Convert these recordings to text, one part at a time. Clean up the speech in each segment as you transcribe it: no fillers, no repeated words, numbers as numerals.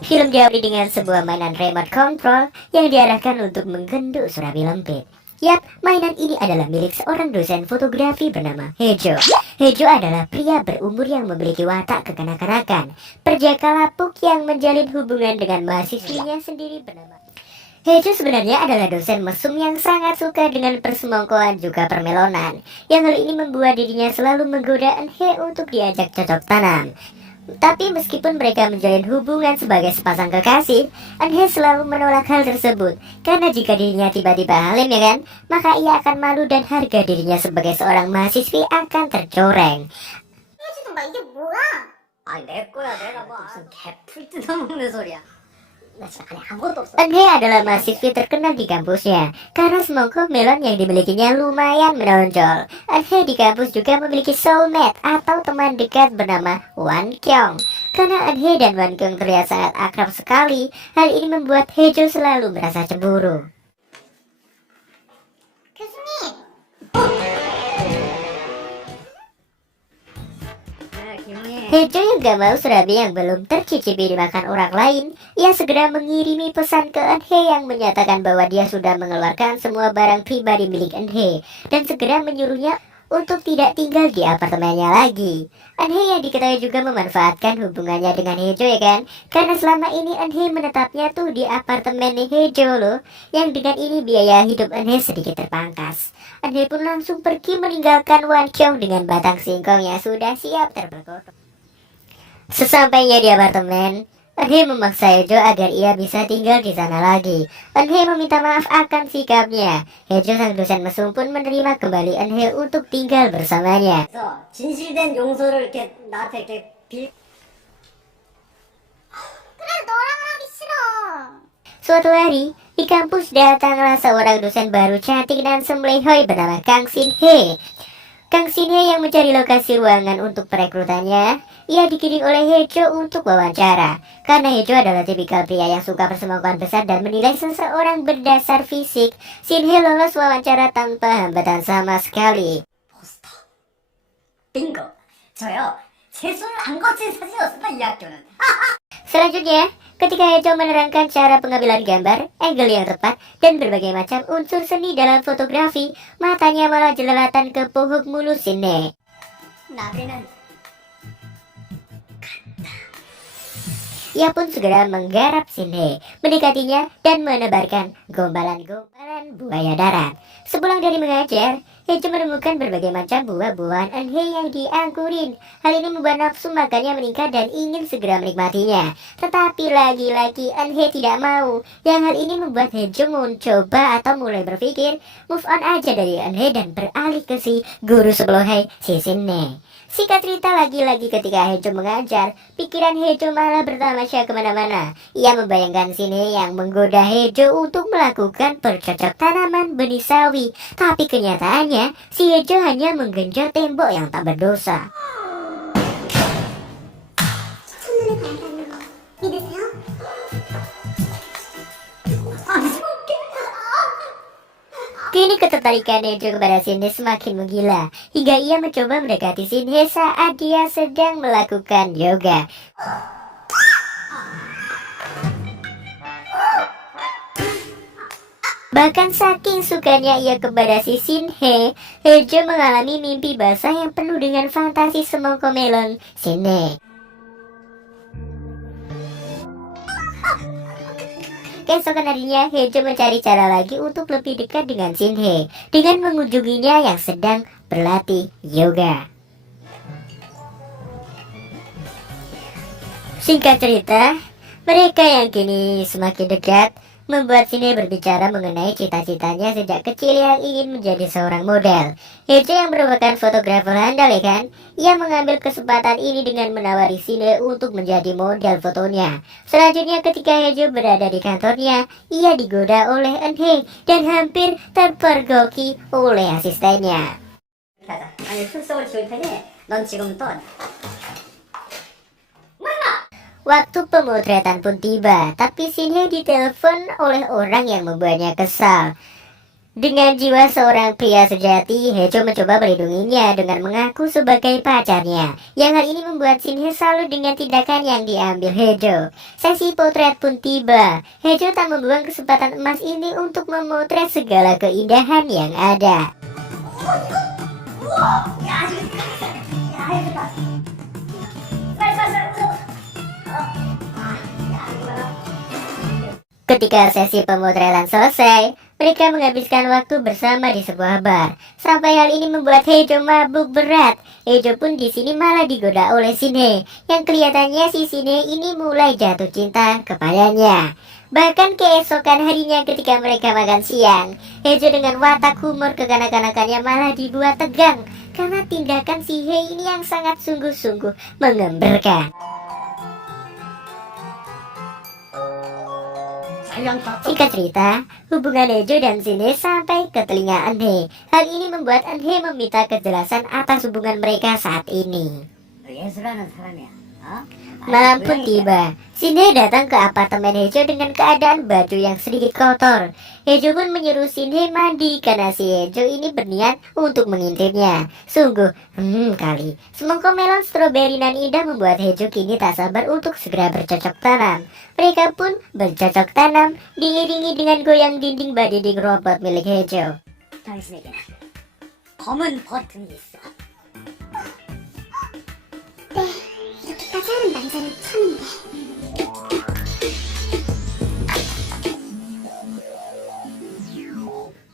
Film diawali dengan sebuah mainan remote control yang diarahkan untuk menggendut surabi lempit. Yap, mainan ini adalah milik seorang dosen fotografi bernama Hejo. Hejo adalah pria berumur yang memiliki watak kekanak-kanakan, perjaka lapuk yang menjalin hubungan dengan mahasiswinya sendiri bernama Hejo sebenarnya adalah dosen mesum yang sangat suka dengan persemongkoan juga permelonan. Yang hal ini membuat dirinya selalu menggoda Enhe untuk diajak cocok tanam. Tapi meskipun mereka menjalin hubungan sebagai sepasang kekasih, Anhe selalu menolak hal tersebut. Karena jika dirinya tiba-tiba halim ya kan, maka ia akan malu dan harga dirinya sebagai seorang mahasiswi akan tercoreng. 해주는 막 이게 뭐야? 아니 내 거야 내가 뭐 무슨 개풀 뜯어먹는 소리야. 나 진짜 안에 아무것도 없어. Anhe adalah mahasiswi terkenal di kampusnya karena semongko melon yang dimilikinya lumayan menonjol. Anhe di kampus juga memiliki soulmate atau teman dekat bernama Wan Kyung. Karena Anhe dan Wan Kyung terlihat sangat akrab sekali, hal ini membuat Hejo selalu merasa cemburu. 교수님! Hejo yang gak mau surabi yang belum tercicipi dimakan orang lain, ia segera mengirimi pesan ke Enhe yang menyatakan bahwa dia sudah mengeluarkan semua barang pribadi milik Enhe dan segera menyuruhnya untuk tidak tinggal di apartemennya lagi. Enhe yang diketahui juga memanfaatkan hubungannya dengan Hejo ya kan, karena selama ini Enhe menetapnya tuh di apartemen Hejo loh, yang dengan ini biaya hidup Enhe sedikit terpangkas. Enhe pun langsung pergi meninggalkan Wan Kyung dengan batang singkong yang sudah siap terbergotong. Sesampainya di apartemen, Enhe memaksa Hejo agar ia bisa tinggal di sana lagi. Enhe meminta maaf akan sikapnya. Hejo sang dosen mesum pun menerima kembali Enhe untuk tinggal bersamanya. 그래서 진실된 용서를 이렇게 나한테 이렇게 그래 너랑 하기 싫어. Suatu hari, di kampus datanglah seorang dosen baru cantik dan semlehoi bernama Kang Shin Hye. Kang Shin Hye yang mencari lokasi ruangan untuk perekrutannya, ia dikirim oleh Hejo untuk wawancara. Karena Hejo adalah tipikal pria yang suka persemongkoan besar dan menilai seseorang berdasar fisik, Shin Hye lolos wawancara tanpa hambatan sama sekali. 포스터. 빙고. 저요. 제 손을 안 거친 사진이었습니다 이 학교는. Selanjutnya, ketika Hejo menerangkan cara pengambilan gambar, angle yang tepat, dan berbagai macam unsur seni dalam fotografi, matanya malah jelalatan ke pohuk mulut Shin Hye. 나비는 Ia pun segera menggarap Shin Hye, mendekatinya dan menebarkan gombalan-gombalan buaya darat. Sepulang dari mengajar, Hejo menemukan berbagai macam buah-buahan Enhe yang diangkurin. Hal ini membuat nafsu makannya meningkat dan ingin segera menikmatinya. Tetapi lagi-lagi Enhe tidak mau. Yang hal ini membuat Hejo mencoba atau mulai berpikir move on aja dari Enhe dan beralih ke si guru sebelohai si Shin Hye. Singkat cerita, lagi-lagi ketika Hejo mengajar, pikiran Hejo malah bertamasya kemana-mana. Ia membayangkan Shin Hye yang menggoda Hejo untuk melakukan bercocok tanaman benih sawi. Tapi kenyataannya, si Hejo hanya menggenjot tembok yang tak berdosa. 첫눈에 반하는 거 믿으세요? Kini ketertarikan Hejo kepada Shin Hye semakin menggila, hingga ia mencoba mendekati Shin Hye saat dia sedang melakukan yoga. Bahkan saking sukanya ia kepada si Shin Hye, Hejo mengalami mimpi basah yang penuh dengan fantasi semongko melon Shin Hye. Keesokan harinya, Hejo mencari cara lagi untuk lebih dekat dengan Shin Hye dengan mengunjunginya yang sedang berlatih yoga. Singkat cerita, mereka yang kini semakin dekat membuat Shin Hye berbicara mengenai cita-citanya sejak kecil yang ingin menjadi seorang model. Hejo yang merupakan fotografer handal ya kan, ia mengambil kesempatan ini dengan menawari Shin Hye untuk menjadi model fotonya. Selanjutnya ketika Hejo berada di kantornya, ia digoda oleh Enhe dan hampir terpergoki oleh asistennya. 가자. 아니 출석을 지울 테니 넌 지금부터 Waktu pemotretan pun tiba, tapi Shin Hye ditelepon oleh orang yang membuatnya kesal. Dengan jiwa seorang pria sejati, Hejo mencoba melindunginya dengan mengaku sebagai pacarnya. Yang hal ini membuat Shinhe salut dengan tindakan yang diambil Hejo. Sesi potret pun tiba. Hejo tak membuang kesempatan emas ini untuk memotret segala keindahan yang ada. Ketika sesi pemotretan selesai, mereka menghabiskan waktu bersama di sebuah bar. Sampai hal ini membuat Hejo mabuk berat. Hejo pun di sini malah digoda oleh Shinhe, yang kelihatannya si Shinhe ini mulai jatuh cinta kepadanya. Bahkan keesokan harinya ketika mereka makan siang, Hejo dengan watak humor kekanak-kanakannya malah dibuat tegang karena tindakan si Hei ini yang sangat sungguh-sungguh mengemberkan. Singkat cerita, hubungan Hejo dan Shinhe sampai ke telinga Eunhye. Hal ini membuat Eunhye meminta kejelasan atas hubungan mereka saat ini. 예술하는 사람이야. Malam pun tiba. Shinhe datang ke apartemen Hejo dengan keadaan baju yang sedikit kotor. Hejo pun menyuruh Shinhe mandi karena si Hejo ini berniat untuk mengintipnya. Sungguh, kali. Semangkuk melon stroberi nan indah membuat Hejo kini tak sabar untuk segera bercocok tanam. Mereka pun bercocok tanam, diiringi dengan goyang dinding dinding robot milik Hejo. 당신에게는 검은 버튼이 있어. 네, 이렇게까지 하는 남자는 처음인데.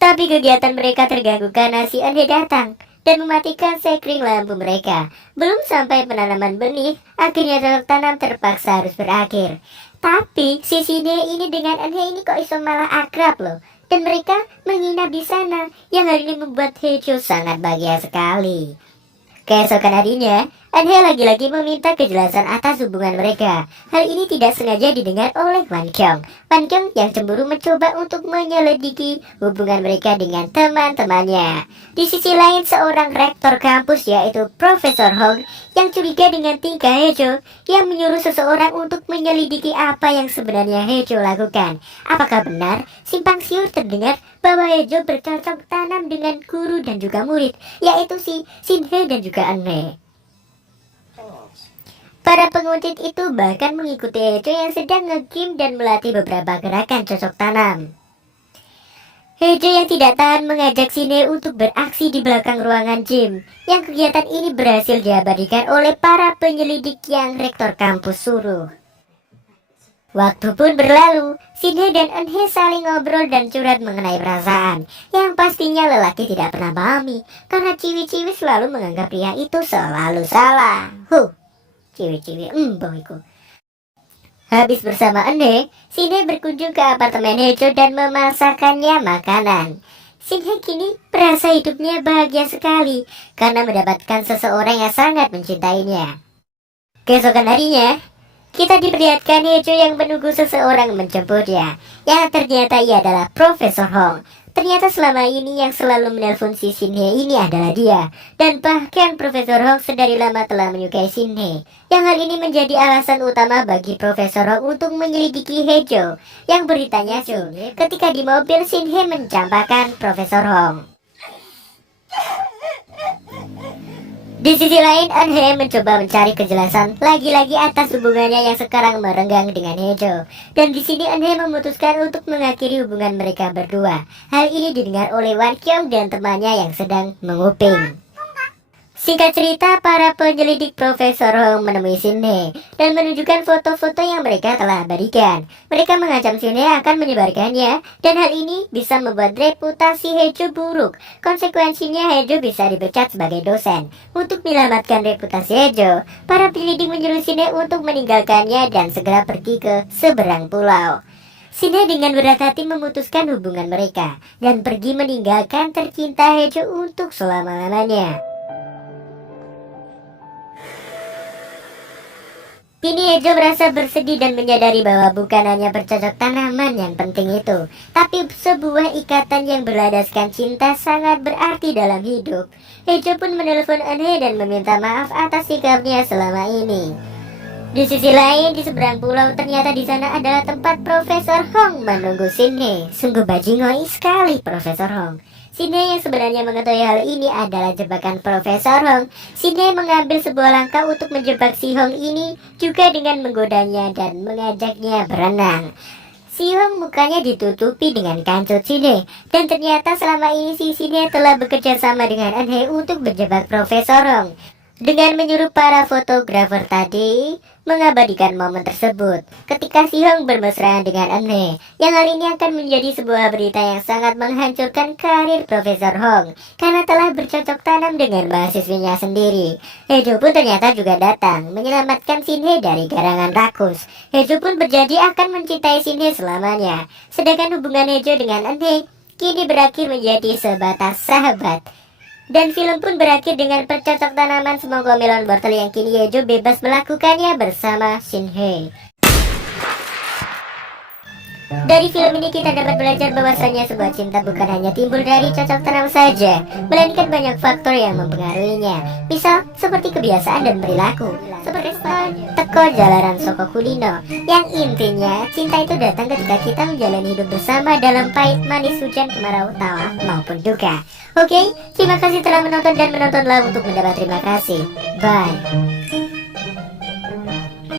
Tapi kegiatan mereka terganggu karena si Eunhye datang dan mematikan sekring lampu mereka. Belum sampai penanaman benih, akhirnya cocok tanam terpaksa harus berakhir. Tapi si Shinhe ini dengan Eunhye ini kok iso malah akrab loh. Dan mereka menginap di sana, yang hal ini membuat Hejo sangat bahagia sekali. Keesokan harinya, Eunhye lagi-lagi meminta kejelasan atas hubungan mereka. Hal ini tidak sengaja didengar oleh Wan Kyung. Wan Kyung yang cemburu mencoba untuk menyelidiki hubungan mereka dengan teman-temannya. Di sisi lain, seorang rektor kampus yaitu Profesor Hong yang curiga dengan tingkah Hejo, yang menyuruh seseorang untuk menyelidiki apa yang sebenarnya Hejo lakukan. Apakah benar simpang siur terdengar bahwa Hejo bercocok tanam dengan guru dan juga murid, yaitu si Shinhe dan juga Eunhye. Para penguntit itu bahkan mengikuti Hejo yang sedang nge-gym dan melatih beberapa gerakan cocok tanam. Hejo yang tidak tahan mengajak Shinhe untuk beraksi di belakang ruangan gym, yang kegiatan ini berhasil diabadikan oleh para penyelidik yang rektor kampus suruh. Waktu pun berlalu, Shinhe dan Eunhye saling ngobrol dan curhat mengenai perasaan, yang pastinya lelaki tidak pernah pahami, karena ciwi-ciwi selalu menganggap pria itu selalu salah. Ciwi-ciwi iku. Habis bersama Eunhye, Shinhe berkunjung ke apartemen Hejo dan memasakkannya makanan. Shinhe kini merasa hidupnya bahagia sekali karena mendapatkan seseorang yang sangat mencintainya. Keesokan harinya, kita diperlihatkan Hejo yang menunggu seseorang menjemputnya, yang ternyata ia adalah Profesor Hong. Ternyata selama ini yang selalu menelpon si Shinhe ini adalah dia. Dan bahkan Profesor Hong sedari lama telah menyukai Shinhe. Yang hal ini menjadi alasan utama bagi Profesor Hong untuk menyelidiki Hejo. Yang beritanya ketika di mobil Shinhe mencampakkan Profesor Hong. Di sisi lain, Eunhye mencoba mencari kejelasan lagi-lagi atas hubungannya yang sekarang merenggang dengan Hejo. Dan di sini Eunhye memutuskan untuk mengakhiri hubungan mereka berdua. Hal ini didengar oleh Wan Kyung dan temannya yang sedang menguping. Singkat cerita, para penyelidik Profesor Hong menemui Shinhe dan menunjukkan foto-foto yang mereka telah abadikan. Mereka mengancam Shinhe akan menyebarkannya, dan hal ini bisa membuat reputasi Hejo buruk. Konsekuensinya Hejo bisa dipecat sebagai dosen. Untuk menyelamatkan reputasi Hejo, para penyelidik menyuruh Shinhe untuk meninggalkannya dan segera pergi ke seberang pulau. Shinhe dengan berat hati memutuskan hubungan mereka dan pergi meninggalkan tercinta Hejo untuk selama-lamanya. Kini Hejo merasa bersedih dan menyadari bahwa bukan hanya bercocok tanaman yang penting itu, tapi sebuah ikatan yang berlandaskan cinta sangat berarti dalam hidup. Hejo pun menelepon Eunhye dan meminta maaf atas sikapnya selama ini. Di sisi lain, di seberang pulau, ternyata di sana adalah tempat Profesor Hong menunggu Shinhei. Sungguh bajingoy sekali Profesor Hong. Shinhei yang sebenarnya mengetahui hal ini adalah jebakan Profesor Hong. Shinhei mengambil sebuah langkah untuk menjebak si Hong ini juga dengan menggodanya dan mengajaknya berenang. Si Hong mukanya ditutupi dengan kancut Shinhei, dan ternyata selama ini si Shinhei telah bekerja sama dengan Enhei untuk menjebak Profesor Hong dengan menyuruh para fotografer tadi mengabadikan momen tersebut ketika si Hong bermesraan dengan Enhei, yang hal ini akan menjadi sebuah berita yang sangat menghancurkan karir Profesor Hong karena telah bercocok tanam dengan mahasiswinya sendiri. Hejo pun ternyata juga datang menyelamatkan Shinhei dari garangan rakus. Hejo pun berjanji akan mencintai Shinhei selamanya, sedangkan hubungan Hejo dengan Enhei kini berakhir menjadi sebatas sahabat. Dan film pun berakhir dengan percocok tanaman semongko melon wortel yang kini Yejo bebas melakukannya bersama Shinhei. Dari film ini kita dapat belajar bahwasanya sebuah cinta bukan hanya timbul dari cocok tanam saja, melainkan banyak faktor yang mempengaruhinya. Misal seperti kebiasaan dan perilaku, seperti teko jalanan soko kulino, yang intinya cinta itu datang ketika kita menjalani hidup bersama dalam pahit manis, hujan, kemarau, tawa maupun duka. Oke, terima kasih telah menonton dan menontonlah untuk mendapat terima kasih. Bye.